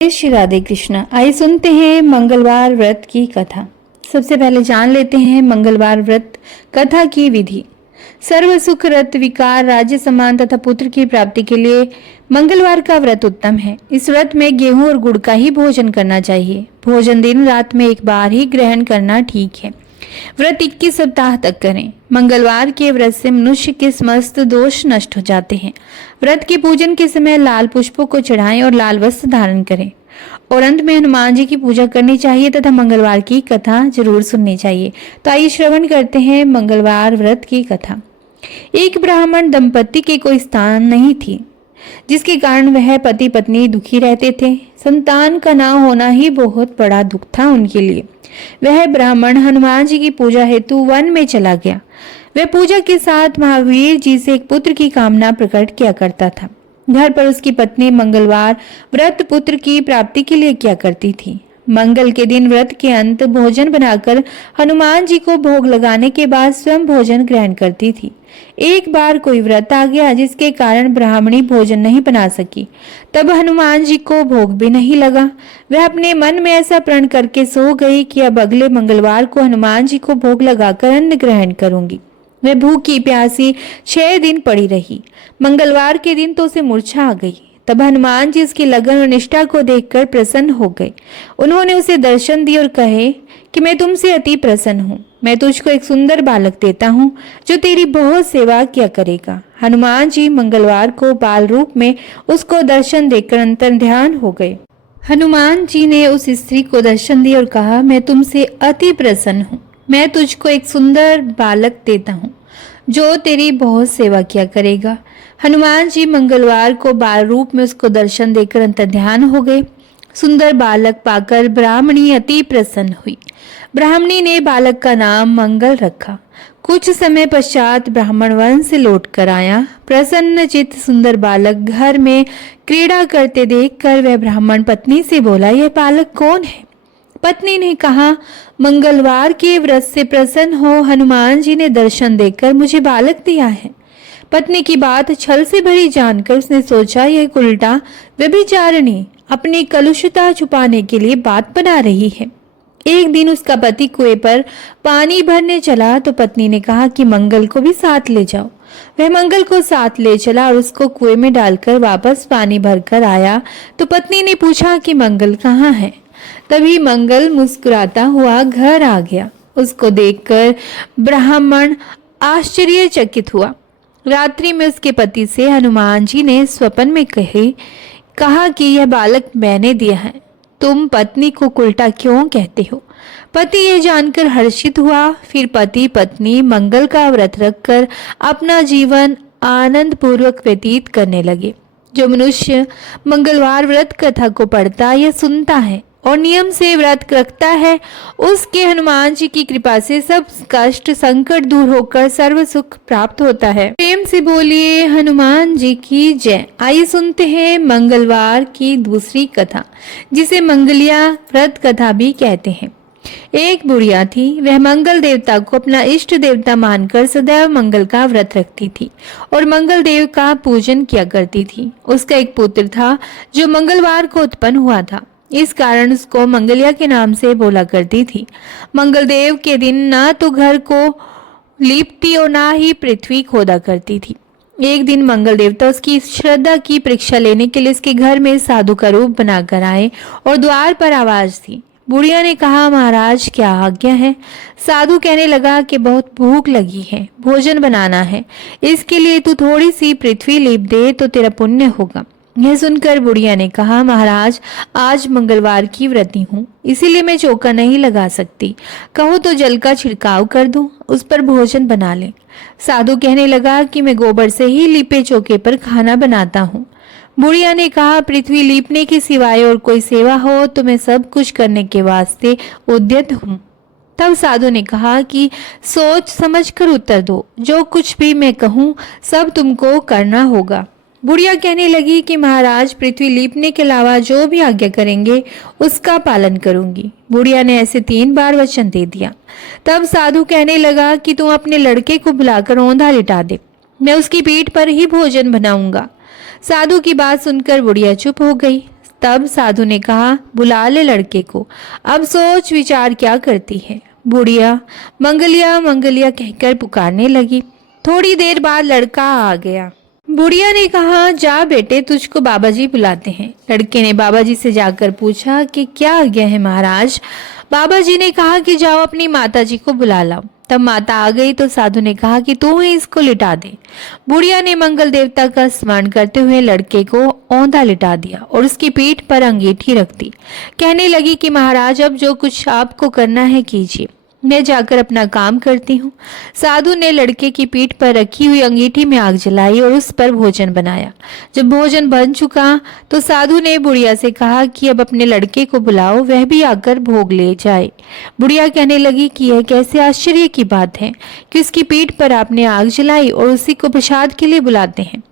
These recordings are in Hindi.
जय श्री राधे कृष्ण। आइए सुनते हैं मंगलवार व्रत की कथा। सबसे पहले जान लेते हैं मंगलवार व्रत कथा की विधि। सर्व सुख रत विकार राज्य सम्मान तथा पुत्र की प्राप्ति के लिए मंगलवार का व्रत उत्तम है। इस व्रत में गेहूं और गुड़ का ही भोजन करना चाहिए। भोजन दिन रात में एक बार ही ग्रहण करना ठीक है। व्रत 21 सप्ताह तक करें। मंगलवार के व्रत से मनुष्य के समस्त दोष नष्ट हो जाते हैं। व्रत के पूजन के समय लाल पुष्पों को चढ़ाएं और लाल वस्त्र धारण करें और अंत में हनुमान जी की पूजा करनी चाहिए तथा मंगलवार की कथा जरूर सुननी चाहिए। तो आइए श्रवण करते हैं मंगलवार व्रत की कथा। एक ब्राह्मण दंपति के कोई स्थान नहीं थी, जिसके कारण वह पति पत्नी दुखी रहते थे। संतान का ना होना ही बहुत बड़ा दुख था उनके लिए। वह ब्राह्मण हनुमान जी की पूजा हेतु वन में चला गया। वह पूजा के साथ महावीर जी से एक पुत्र की कामना प्रकट किया करता था। घर पर उसकी पत्नी मंगलवार व्रत पुत्र की प्राप्ति के लिए किया करती थी। मंगल के दिन व्रत के अंत भोजन बनाकर हनुमान जी को भोग लगाने के बाद स्वयं भोजन ग्रहण करती थी। एक बार कोई व्रत आ गया जिसके कारण ब्राह्मणी भोजन नहीं बना सकी। तब हनुमान जी को भोग भी नहीं लगा। वह अपने मन में ऐसा प्रण करके सो गई कि अब अगले मंगलवार को हनुमान जी को भोग लगाकर अन्न ग्रहण करूंगी। वह भूखी प्यासी 6 दिन पड़ी रही। मंगलवार के दिन तो उसे मूर्छा आ गई। तब हनुमान जी उसकी लगन और निष्ठा को देखकर प्रसन्न हो गए। उन्होंने उसे दर्शन दिए और कहे कि मैं तुमसे अति प्रसन्न हूँ। मैं तुझको एक सुंदर बालक देता हूँ जो तेरी बहुत सेवा किया करेगा। हनुमान जी मंगलवार को बाल रूप में उसको दर्शन देकर अंतर ध्यान हो गए। हनुमान जी ने उस स्त्री को दर्शन दिया और कहा, मैं तुमसे अति प्रसन्न हूँ। मैं तुझको एक सुंदर बालक देता हूँ जो तेरी बहुत सेवा किया करेगा। हनुमान जी मंगलवार को बाल रूप में उसको दर्शन देकर अंतर्ध्यान हो गए। सुंदर बालक पाकर ब्राह्मणी अति प्रसन्न हुई। ब्राह्मणी ने बालक का नाम मंगल रखा। कुछ समय पश्चात ब्राह्मण वन से लौट कर आया। प्रसन्न चित्त सुंदर बालक घर में क्रीड़ा करते देखकर वह ब्राह्मण पत्नी से बोला, यह बालक कौन है? पत्नी ने कहा, मंगलवार के व्रत से प्रसन्न हो हनुमान जी ने दर्शन देकर मुझे बालक दिया है। पत्नी की बात छल से भरी जानकर उसने सोचा, यह उल्टा व्यभिचारिणी अपनी कलुषता छुपाने के लिए बात बना रही है। एक दिन उसका पति कुएं पर पानी भरने चला तो पत्नी ने कहा कि मंगल को भी साथ ले जाओ। वह मंगल को साथ ले चला और उसको कुएं में डालकर वापस पानी भरकर आया तो पत्नी ने पूछा कि मंगल कहाँ है? तभी मंगल मुस्कुराता हुआ घर आ गया। उसको देखकर ब्राह्मण आश्चर्यचकित हुआ। रात्रि में उसके पति से हनुमान जी ने स्वप्न में कहा कि यह बालक मैंने दिया है। तुम पत्नी को उल्टा क्यों कहते हो? पति यह जानकर हर्षित हुआ। फिर पति पत्नी मंगल का व्रत रखकर अपना जीवन आनंद पूर्वक व्यतीत करने लगे। जो मनुष्य मंगलवार व्रत कथा को पढ़ता या सुनता है और नियम से व्रत रखता है, उसके हनुमान जी की कृपा से सब कष्ट संकट दूर होकर सर्व सुख प्राप्त होता है। प्रेम से बोलिए हनुमान जी की जय। आइए सुनते हैं मंगलवार की दूसरी कथा, जिसे मंगलिया व्रत कथा भी कहते हैं। एक बुढ़िया थी। वह मंगल देवता को अपना इष्ट देवता मानकर सदैव मंगल का व्रत रखती थी और मंगल देव का पूजन किया करती थी। उसका एक पुत्र था जो मंगलवार को उत्पन्न हुआ था। इस कारण उसको मंगलिया के नाम से बोला करती थी। मंगल देव के दिन ना तो घर को लीपती और ना ही पृथ्वी खोदा करती थी। एक दिन मंगल देवता उसकी श्रद्धा की परीक्षा लेने के लिए उसके घर में साधु का रूप बनाकर आए और द्वार पर आवाज थी। बुढ़िया ने कहा, महाराज क्या आज्ञा है? साधु कहने लगा कि बहुत भूख लगी है, भोजन बनाना है, इसके लिए तू थोड़ी सी पृथ्वी लीप दे तो तेरा पुण्य होगा। यह सुनकर बुढ़िया ने कहा, महाराज आज मंगलवार की व्रती हूँ, इसीलिए मैं चौका नहीं लगा सकती। कहो तो जल का छिड़काव कर दूं, उस पर भोजन बना ले। साधु कहने लगा कि मैं गोबर से ही लीपे चौके पर खाना बनाता हूँ। बुढ़िया ने कहा, पृथ्वी लीपने के सिवाय और कोई सेवा हो तो मैं सब कुछ करने के वास्ते उद्यत हूँ। तब साधु ने कहा कि सोच समझ कर उत्तर दो, जो कुछ भी मैं कहूँ सब तुमको करना होगा। बुढ़िया कहने लगी कि महाराज पृथ्वी लीपने के अलावा जो भी आज्ञा करेंगे उसका पालन करूंगी। बुढ़िया ने ऐसे 3 बार वचन दे दिया। तब साधु कहने लगा कि तुम अपने लड़के को बुलाकर औंधा लिटा दे, मैं उसकी पीठ पर ही भोजन बनाऊंगा। साधु की बात सुनकर बुढ़िया चुप हो गई। तब साधु ने कहा, बुला ले लड़के को, अब सोच विचार क्या करती है। बुढ़िया मंगलिया मंगलिया कहकर पुकारने लगी। थोड़ी देर बाद लड़का आ गया। बुढ़िया ने कहा, जा बेटे, तुझको बाबा जी बुलाते हैं। लड़के ने बाबा जी से जाकर पूछा कि क्या आज्ञा है महाराज। बाबा जी ने कहा कि जाओ अपनी माता जी को बुला लाओ। तब माता आ गई तो साधु ने कहा कि तू ही इसको लिटा दे। बुढ़िया ने मंगल देवता का स्मरण करते हुए लड़के को औंधा लिटा दिया और उसकी पीठ पर अंगीठी रख दी। कहने लगी कि महाराज, अब जो कुछ आपको करना है कीजिए, मैं जाकर अपना काम करती हूँ। साधु ने लड़के की पीठ पर रखी हुई अंगीठी में आग जलाई और उस पर भोजन बनाया। जब भोजन बन चुका तो साधु ने बुढ़िया से कहा कि अब अपने लड़के को बुलाओ, वह भी आकर भोग ले जाए। बुढ़िया कहने लगी कि यह कैसे आश्चर्य की बात है कि उसकी पीठ पर आपने आग जलाई और उसी को प्रसाद के लिए बुलाते हैं।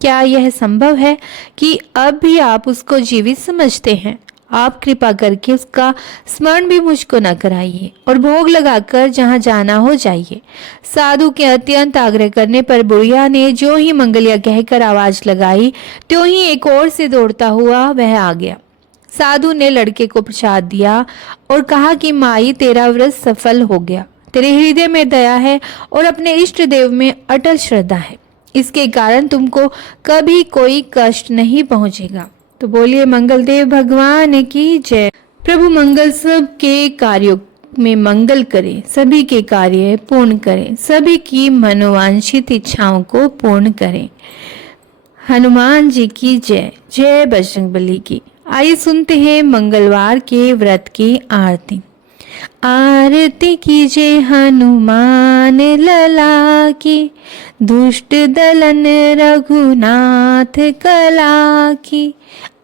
क्या यह संभव है कि अब भी आप उसको जीवित समझते हैं? आप कृपा करके उसका स्मरण भी मुझको न कराइए और भोग लगाकर जहाँ जाना हो जाइए। साधु के अत्यंत आग्रह करने पर बुढ़िया ने जो ही मंगलिया कहकर आवाज लगाई, त्यों ही एक ओर से दौड़ता हुआ वह आ गया। साधु ने लड़के को प्रसाद दिया और कहा कि माई, तेरा व्रत सफल हो गया। तेरे हृदय में दया है और अपने इष्ट देव में अटल श्रद्धा है, इसके कारण तुमको कभी कोई कष्ट नहीं पहुंचेगा। तो बोलिए मंगल देव भगवान की जय। प्रभु मंगल सब के कार्यों में मंगल करे, सभी के कार्य पूर्ण करें, सभी की मनोवांछित इच्छाओं को पूर्ण करें। हनुमान जी की जय। जय बजरंगबली की। आइए सुनते हैं मंगलवार के व्रत की आरती। आरती कीजिए हनुमान लला की, दुष्ट दलन रघुनाथ कला की।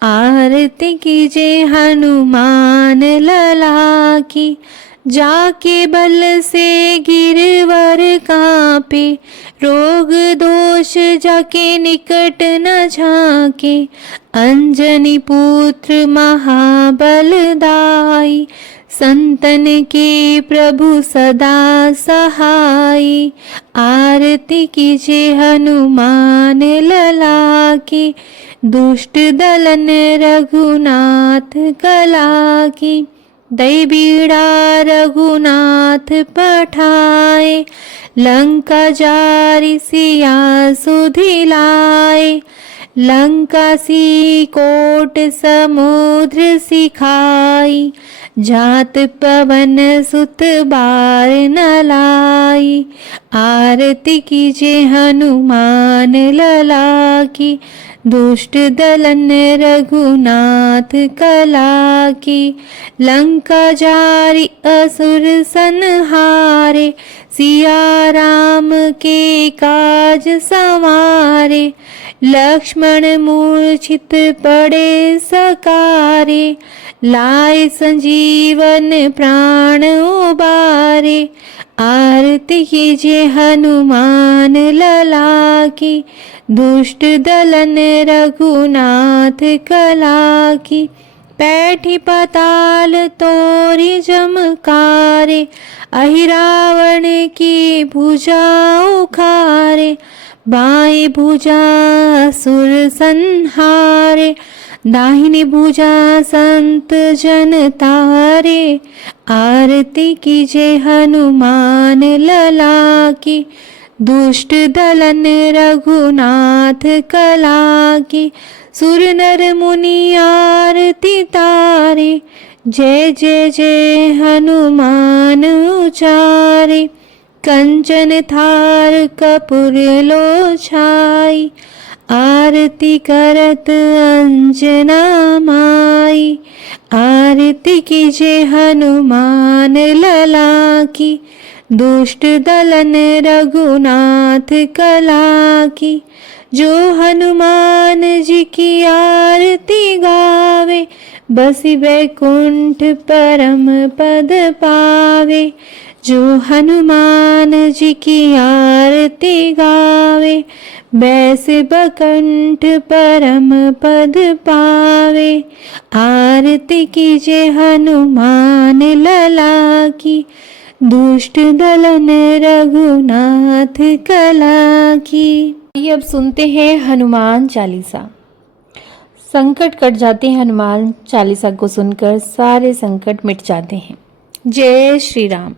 आरती कीजिए हनुमान लला की, जाके बल से गिरवर कांपे, रोग दोष जाके निकट न झाके। अंजनी पुत्र महाबलदाई, संतन के प्रभु सदा सहाय। आरती कीजिए हनुमान लला की, दुष्ट दलन रघुनाथ कला की। दई बीड़ा रघुनाथ पठाए, लंका जारि सिया सुधिलाए। लंका सी कोट समुद्र सिखाई, जात पवन सुत बार न लाई। आरती कीजिए हनुमान लला की, दुष्ट दलन रघुनाथ कला की। लंका जारि असुर संहारे, सिया राम के काज संवारे। लक्ष्मण मूर्छित पड़े सकारे, लाए संजीवन प्राण उबारे। आरती कीजिए हनुमान लला की, दुष्ट दलन रघुनाथ कला की। पैठी पाताल तोरी जमकारे, अहिरावण की भुजा उखारे। बाएं भुजा असुर संहारे, दाहिनी भुजा संत जन तारे। आरती कीजिए हनुमान लला की, दुष्ट दलन रघुनाथ कला की। सुर नर मुनि आरती तारे, जय जय जय हनुमान उचारे। कंचन थार कपूर लो छाई, आरती करत अंजना माई। आरती कीजिए हनुमान लला की, दुष्ट दलन रघुनाथ कला की। जो हनुमान जी की आरती गावे, बसी वैकुंठ परम पद पावे। जो हनुमान जी की आरती गावे, बैस बकंठ परम पद पावे। आरती कीजिए हनुमान लला की, दुष्ट दलन रघुनाथ कला की। अब सुनते हैं हनुमान चालीसा। संकट कट जाते हैं, हनुमान चालीसा को सुनकर सारे संकट मिट जाते हैं। जय श्री राम।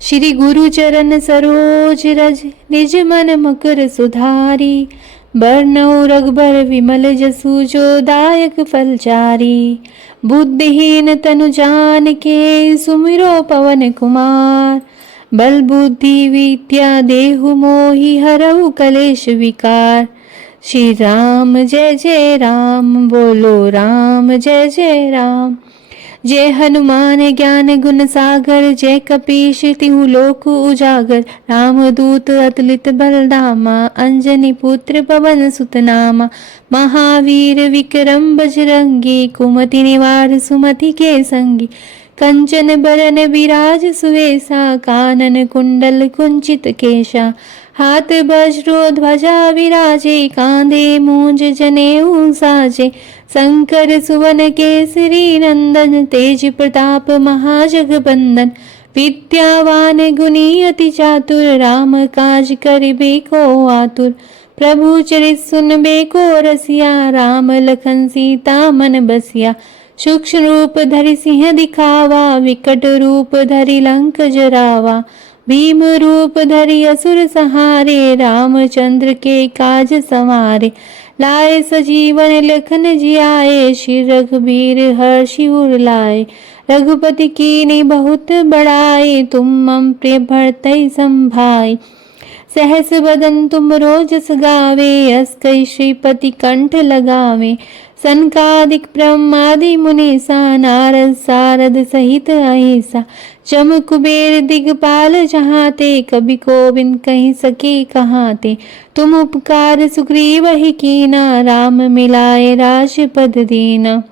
श्री गुरु चरण सरोज रज, निज मन मकर सुधारी। बरनउँ रघुबर विमल जसु, जो दायक फलचारी। बुद्धिहीन तनु जानिके, सुमिरो पवन कुमार। बल बुद्धि विद्या देहु मोहि, हरऊ कलेश विकार। श्री राम जय जय राम, बोलो राम जय जय राम। जय हनुमान ज्ञान गुण सागर, जय कपीश तिहु लोक उजागर। राम दूत अतुलित बलधामा, अंजनी पुत्र पवन सुत नामा। महावीर विक्रम बजरंगी, कुमति निवार सुमति के संगी। कंचन बरन विराज सुवेशा, कानन कुंडल कुंचित केशा। हाथ वज्रो ध्वजा विराजे, कांधे मूंज जनेऊ साजे। शंकर सुवन केसरी नंदन, तेज प्रताप महाजगबंदन। विद्यावान गुणी अति चातुर, राम काज करिबे को आतुर। प्रभु चरित सुनबे को रसिया, राम लखन सीता मन बसिया। सूक्ष्म रूप धरि सिंह दिखावा, विकट रूप धरि लंक जरावा। भीम रूप धरि असुर सहारे, रामचंद्र के काज संवारे। लाए सजीवन लखन जियाए, श्री रघुबीर हर्षि उर लाए। रघुपति कीन्ही बहुत बड़ाई, तुम मम प्रिय भरतहि संभाई। सहस बदन तुम रोजस गावे, अस कई श्रीपति कंठ लगावे। सनकादिक ब्रह्मादि मुनीसा, नारद सारद सहित अहिसा। जम कुबेर दिगपाल जहाते, कवि कोविद कहि सके कहाते। तुम उपकार सुग्रीव ही कीना, राम मिलाए राजपद दीना।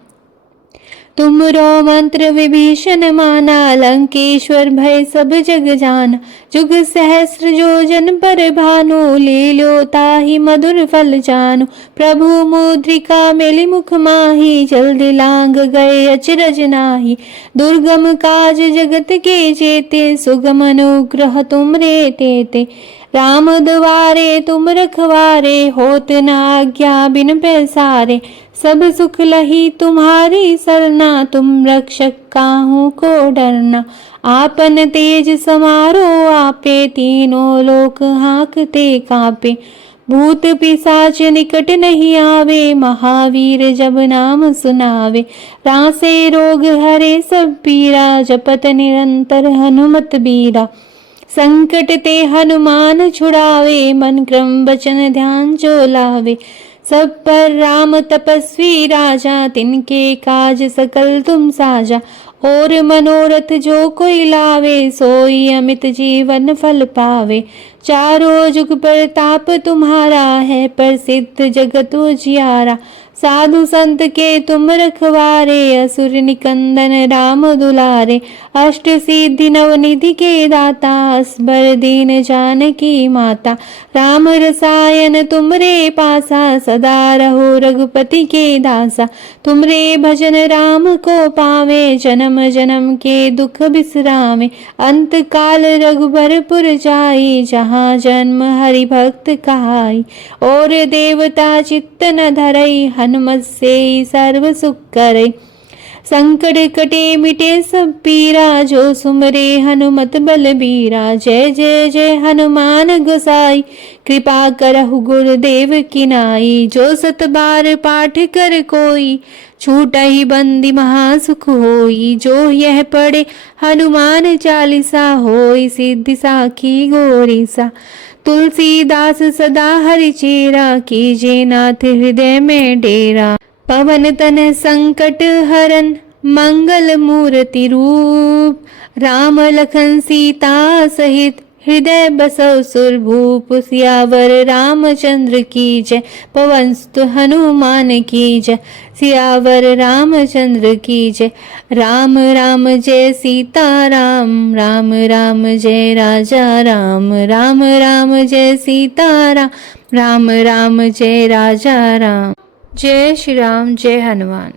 तुमरो मंत्र विभीषण माना, लंकेश्वर भय सब जग जाना। जुग सहस्र योजन पर भानु, लील्यो ताहि मधुर फल जानु। प्रभु मुद्रिका मेलि मुख माहि, जल्दी लांग गए अचरज नाहि। दुर्गम काज जगत के जेते, सुगम अनुग्रह तुमरे तेते। राम द्वारे तुम रखवारे, होत न आज्ञा बिन पैसारे। सब सुख लही तुम्हारी सरना, तुम रक्षक काहू को डरना। आपन तेज समारो आपे, तीनों लोक हाँकते कापे। भूत पिशाच निकट नहीं आवे, महावीर जब नाम सुनावे। रासे रोग हरे सब पीरा, जपत निरंतर हनुमत बीरा। संकट ते हनुमान छुड़ावे, मन क्रम वचन ध्यान जो लावे। सब पर राम तपस्वी राजा, तिनके काज सकल तुम साजा। और मनोरथ जो कोई लावे, सोई अमित जीवन फल पावे। चारों जुग प्रताप तुम्हारा है, प्रसिद्ध जगत उजियारा। साधु संत के तुम रखवारे, असुर निकंदन राम दुलारे। अष्ट सिद्धि नवनिधि के दाता, असबर दीन जानकी माता। राम रसायन तुमरे पासा, सदा रहो रघुपति के दासा। तुमरे भजन राम को पावे, जन्म जन्म के दुख बिसरावे। अंत काल रघुबरपुर जाई, जहाँ जन्म हरि भक्त कहाई। और देवता चित्त न धरई, हनुमत से सर्व सुख करे। संकट कटे मिटे सब पीरा, जो सुमरे हनुमत बलबीरा। जय जय जय हनुमान गोसाई, कृपा करहु गुरुदेव की नाई। जो सत बार पाठ कर कोई, छूटहि बंदी महासुख होई। जो यह पढ़े हनुमान चालीसा, होई सिद्धि साखी गौरीसा। तुलसीदास सदा हरि चेरा, कीजे नाथ हृदय में डेरा। पवन तन संकट हरन, मंगल मूर्ति रूप। राम लखन सीता सहित, हृदय बसव सुरभूप। सियावर रामचंद्र की जय, पवन सुत हनुमान की जय। सियावर रामचंद्र की जय। राम राम जय सीता राम, राम राम जय राजा राम। राम राम जय सीता राम, राम राम जय राजा राम। जय श्री राम, जय हनुमान।